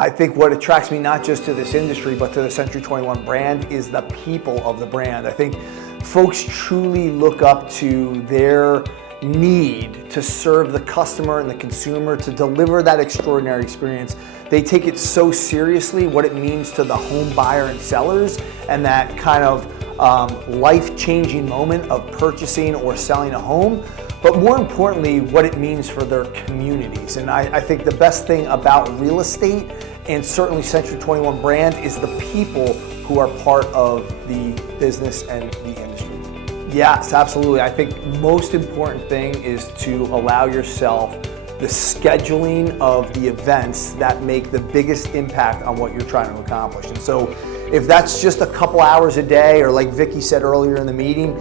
I think what attracts me not just to this industry, but to the Century 21 brand is the people of the brand. I think folks truly look up to their need to serve the customer and the consumer, to deliver that extraordinary experience. They take it so seriously, what it means to the home buyer and sellers, and that kind of life-changing moment of purchasing or selling a home, but more importantly, what it means for their communities. And I think the best thing about real estate, and certainly Century 21 brand, is the people who are part of the business and the industry. Yes, absolutely. I think most important thing is to allow yourself the scheduling of the events that make the biggest impact on what you're trying to accomplish. And so if that's just a couple hours a day, or like Vicki said earlier in the meeting,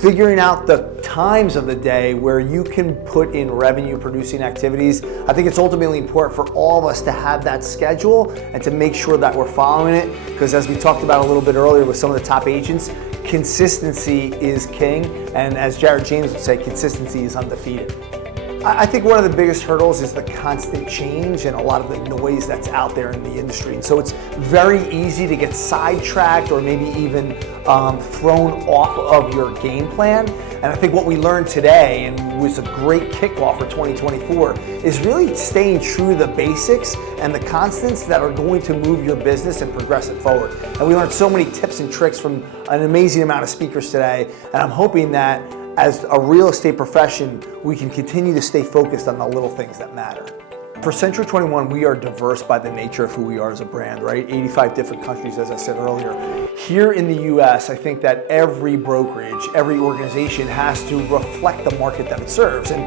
figuring out the times of the day where you can put in revenue producing activities. I think it's ultimately important for all of us to have that schedule and to make sure that we're following it, because as we talked about a little bit earlier with some of the top agents, consistency is king, and as Jared James would say, consistency is undefeated. I think one of the biggest hurdles is the constant change and a lot of the noise that's out there in the industry. And so it's very easy to get sidetracked or maybe even thrown off of your game plan. And I think what we learned today, and was a great kickoff for 2024, is really staying true to the basics and the constants that are going to move your business and progress it forward. And we learned so many tips and tricks from an amazing amount of speakers today, and I'm hoping that as a real estate profession, we can continue to stay focused on the little things that matter. For Century 21, we are diverse by the nature of who we are as a brand, right? 85 different countries, as I said earlier. Here in the US, I think that every brokerage, every organization has to reflect the market that it serves. And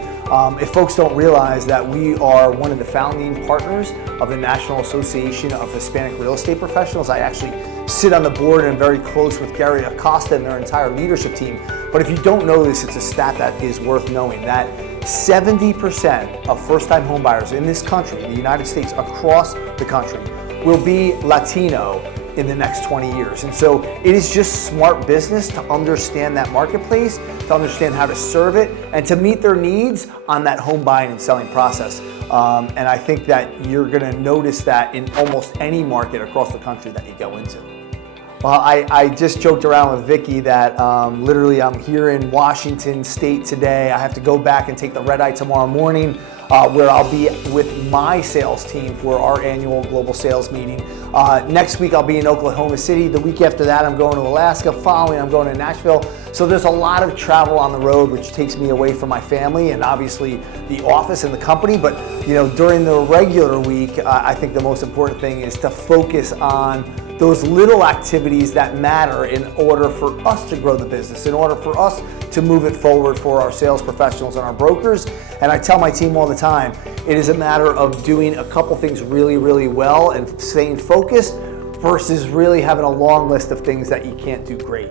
if folks don't realize that we are one of the founding partners of the National Association of Hispanic Real Estate Professionals, I actually sit on the board and I'm very close with Gary Acosta and their entire leadership team. But if you don't know this, it's a stat that is worth knowing, that 70% of first-time home buyers in this country, in the United States, across the country, will be Latino in the next 20 years. And so it is just smart business to understand that marketplace, to understand how to serve it, and to meet their needs on that home buying and selling process. And I think that you're gonna notice that in almost any market across the country that you go into. Well, I just joked around with Vicki that literally I'm here in Washington State today. I have to go back and take the red eye tomorrow morning, where I'll be with my sales team for our annual global sales meeting. Next week I'll be in Oklahoma City. The week after that I'm going to Alaska. Following I'm going to Nashville. So there's a lot of travel on the road, which takes me away from my family and obviously the office and the company. But you know, during the regular week, I think the most important thing is to focus on those little activities that matter in order for us to grow the business, in order for us to move it forward for our sales professionals and our brokers. And I tell my team all the time, it is a matter of doing a couple things really, really well and staying focused versus really having a long list of things that you can't do great.